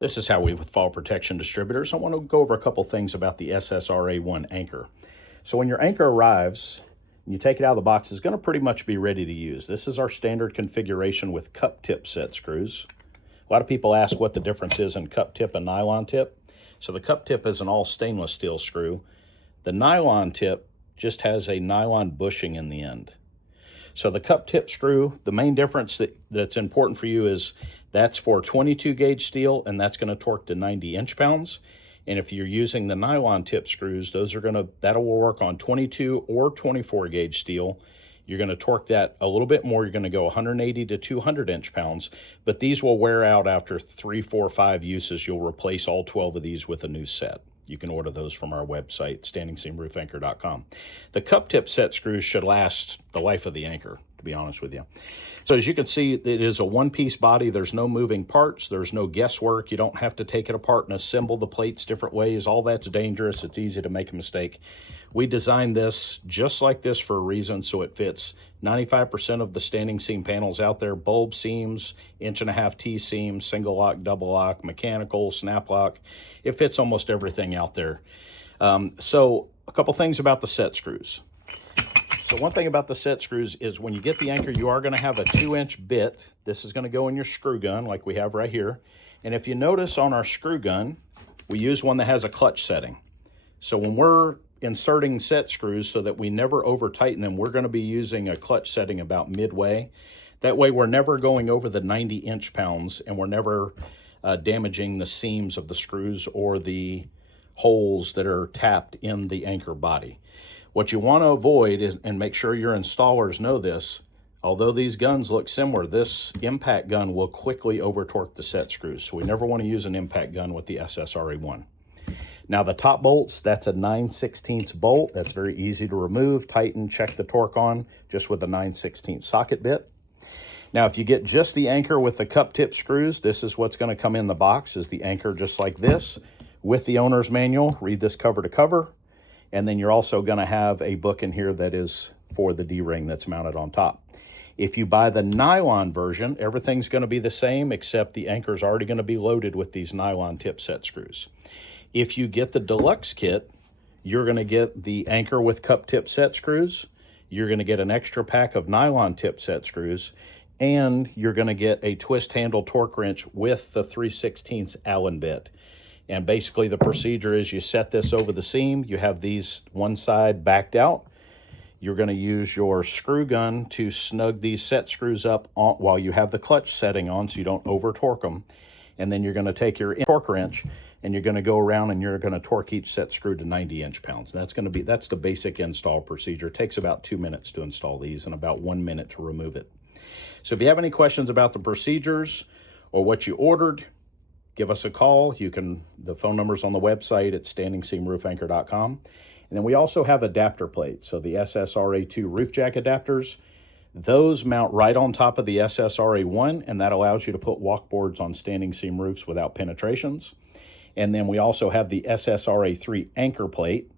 This is Howie with Fall Protection Distributors. I want to go over a couple things about the SSRA1 Anchor. So when your anchor arrives, and you take it out of the box, it's going to pretty much be ready to use. This is our standard configuration with cup tip set screws. A lot of people ask what the difference is in cup tip and nylon tip. So the cup tip is an all stainless steel screw. The nylon tip just has a nylon bushing in the end. So the cup tip screw, the main difference that's important for you is that's for 22 gauge steel, and that's going to torque to 90 inch-pounds. And if you're using the nylon tip screws, that'll work on 22 or 24 gauge steel. You're going to torque that a little bit more. You're going to go 180 to 200 inch-pounds, but these will wear out after 3, 4, 5 uses. You'll replace all 12 of these with a new set. You can order those from our website, standingseamroofanchor.com. The cup tip set screws should last the life of the anchor, to be honest with you. So as you can see, it is a one-piece body. There's no moving parts. There's no guesswork. You don't have to take it apart and assemble the plates different ways. All that's dangerous. It's easy to make a mistake. We designed this just like this for a reason, so it fits 95% of the standing seam panels out there, bulb seams, 1.5 T seams, single lock, double lock, mechanical, snap lock. It fits almost everything out there. So a couple things about the set screws. So one thing about the set screws is when you get the anchor, you are going to have a 2-inch bit. This is going to go in your screw gun like we have right here. And if you notice on our screw gun, we use one that has a clutch setting. So when we're inserting set screws so that we never over tighten them, we're going to be using a clutch setting about midway. That way we're never going over the 90 inch-pounds, and we're never damaging the seams of the screws or the holes that are tapped in the anchor body. What you want to avoid is, and make sure your installers know this, although these guns look similar, this impact gun will quickly over torque the set screws. So we never want to use an impact gun with the SSRA1. Now the top bolts, that's a 9/16 bolt. That's very easy to remove, tighten, check the torque on, just with a 9/16 socket bit. Now if you get just the anchor with the cup tip screws, this is what's going to come in the box, is the anchor just like this with the owner's manual. Read this cover to cover. And then you're also going to have a book in here that is for the D-ring that's mounted on top. If you buy the nylon version, everything's going to be the same, except the anchor's already going to be loaded with these nylon tip set screws. If you get the Deluxe Kit, you're going to get the anchor with cup tip set screws. You're going to get an extra pack of nylon tip set screws, and you're going to get a twist handle torque wrench with the 3/16 Allen bit. And basically the procedure is you set this over the seam. You have these one side backed out. You're going to use your screw gun to snug these set screws up while you have the clutch setting on so you don't over torque them. And then you're going to take your torque wrench and you're going to go around and you're going to torque each set screw to 90 inch-pounds. That's the basic install procedure. It takes about 2 minutes to install these and about 1 minute to remove it. So if you have any questions about the procedures or what you ordered, give us a call. The phone number's on the website at standingseamroofanchor.com. And then we also have adapter plates. So the SSRA2 roof jack adapters, those mount right on top of the SSRA1, and that allows you to put walkboards on standing seam roofs without penetrations. And then we also have the SSRA3 anchor plate.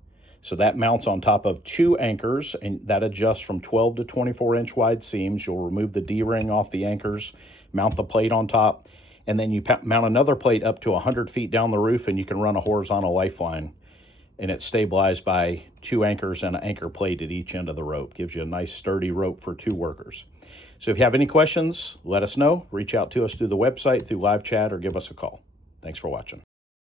So that mounts on top of 2 anchors, and that adjusts from 12 to 24 inch wide seams. You'll remove the D-ring off the anchors, mount the plate on top, and then you mount another plate up to 100 feet down the roof, and you can run a horizontal lifeline. And it's stabilized by 2 anchors and an anchor plate at each end of the rope. Gives you a nice sturdy rope for 2 workers. So if you have any questions, let us know. Reach out to us through the website, through live chat, or give us a call. Thanks for watching.